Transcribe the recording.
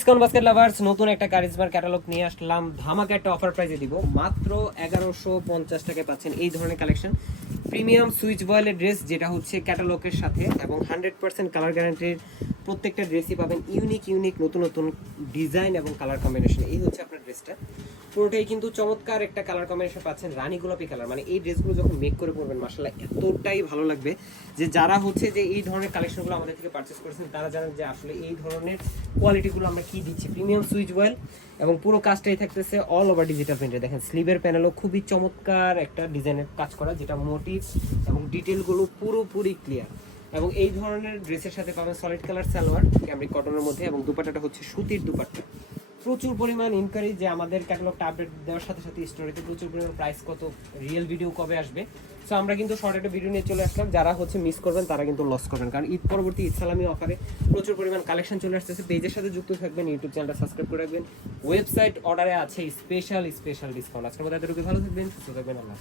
Discount basket lovers নতুন একটা কারিজমার catalogue নিয়ে আসলাম। ধামাকা একটা অফার প্রাইসে দিব, মাত্র 1150 টাকায় পাচ্ছেন এই ধরনের কালেকশন। প্রিমিয়াম সুইচ বয়েলের ড্রেস, যেটা হচ্ছে ক্যাটালগের সাথে, এবং 100% কালার গ্যারান্টির প্রত্যেকটা ড্রেসই পাবেন ইউনিক ইউনিক নতুন নতুন ডিজাইন এবং কালার কম্বিনেশন। এই হচ্ছে আপনার ড্রেসটা, পুরোটাই কিন্তু চমৎকার একটা কালার কম্বিনেশন পাচ্ছেন, রানী গোলাপি কালার। মানে এই ড্রেসগুলো যখন মেক করে পরবেন মাশাআল্লাহ এতটাই ভালো লাগবে যে যারা হচ্ছে যে এই ধরনের কালেকশনগুলো আমাদের থেকে পারচেস করেছেন তারা জানেন যে আসলে এই ধরনের কোয়ালিটিগুলো আমরা কি দিচ্ছি। প্রিমিয়াম সুইচ বয়েল এবং পুরো কাজটাই থাকতেছে অল ওভার ডিজিটাল প্রিন্টে। দেখেন স্লিভের প্যানেলও খুবই চমৎকার একটা ডিজাইনের কাজ করা, যেটা মোটিভ এবং ডিটেলগুলো পুরোপুরি ক্লিয়ার। এবং এই ধরনের ড্রেসের সাথে পাবেন সলিড কালার সালোয়ার ক্যামরিক কটনের মধ্যে, এবং দুপাট্টাটা হচ্ছে সুতির দুপাট্টা। প্রচুর পরিমাণ ইনকোয়ারি যে আমাদের ক্যাটালগটা আপডেট দেওয়ার সাথে সাথে স্টোরিতে প্রচুর পরিমাণ প্রাইস কত, রিয়েল ভিডিও কবে আসবে। সো আমরা কিন্তু শর্ট একটা ভিডিও নিয়ে চলে আসলাম। যারা হচ্ছে মিস করবেন তারা কিন্তু লস করবেন, কারণ ঈদ পরবর্তী ঈদ সালামি অফারে প্রচুর পরিমাণ কালেকশন চলে আসতেছে। পেজের সাথে যুক্ত থাকবেন, ইউটিউব চ্যানেলটা সাবস্ক্রাইব করে রাখবেন। ওয়েবসাইট অর্ডারে আছে স্পেশাল ডিসকাউন্ট। আজকের মধ্যে এতটুকু, ভালো থাকবেন, সুস্থ থাকবেন, আল্লাহ।